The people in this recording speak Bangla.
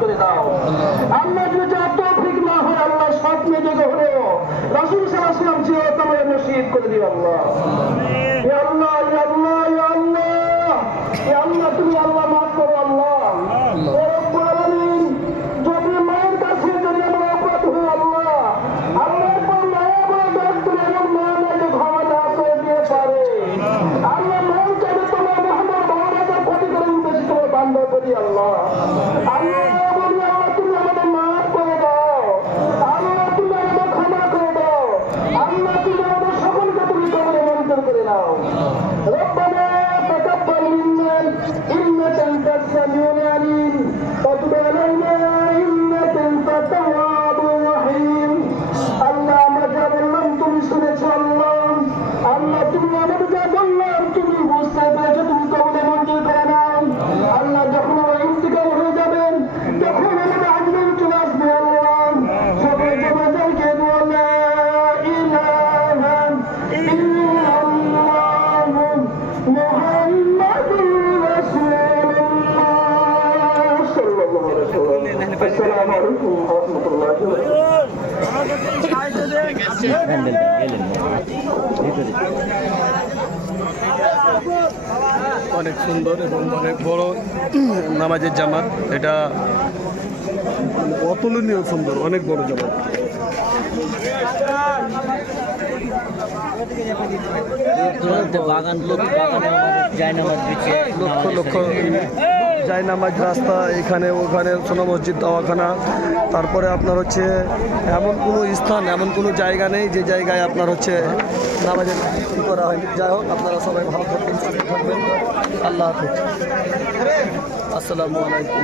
করে দাও আল্লাহ যদি যা তৌফিক না হয় আল্লাহ স্বপ্নে জেগে হলেও রাসূল সাল্লাল্লাহু আলাইহি ওয়াসাল্লাম চির তোমার নসিব আল্লাহ ইয়া আল্লাহ ইয়া আল্লাহ ইয়া আল্লাহ ইয়া আল্লাহ তুমি আল্লাহ মাফ করো আল্লাহ ইয়া রব্বুল আলামিন যদি মায়ের কাছে যদি আমরা অপরাধ হই আল্লাহ আল্লাহর পর মায়া করে ডাক তুলে এমন মা নাই যে ক্ষমা না করে দিয়ে পারে আল্লাহ মন চাইলে তোমার মোহাম্মদ মহারাজার ক্ষতি করে উদ্দেশ্যে তোমার বান্ধব করি আল্লাহ। আল্লাহ তুমি আমাদের মাফ করে দাও। আল্লাহ তুমি আমাদের ক্ষমা করে দাও। আল্লাহ তুমি আমাদের সকলকে তুমি কবরে মন্তর করে দাও অনেক সুন্দর এবং অনেক বড় নামাজের জামাত। এটা অতুলনীয় সুন্দর অনেক বড় জামাত। লক্ষ লক্ষ যায় নামাজ রাস্তা এখানে ওখানে সোনা মসজিদ দাওয়াখানা। তারপরে আপনার হচ্ছে এমন কোনো স্থান এমন কোনো জায়গা নেই যে জায়গায় আপনার হচ্ছে নামাজের ই করা হয় যাই হোক আপনারা সবাই ভালো থাকবেন থাকবেন। আল্লাহ হাফিজ। আসসালামু আলাইকুম।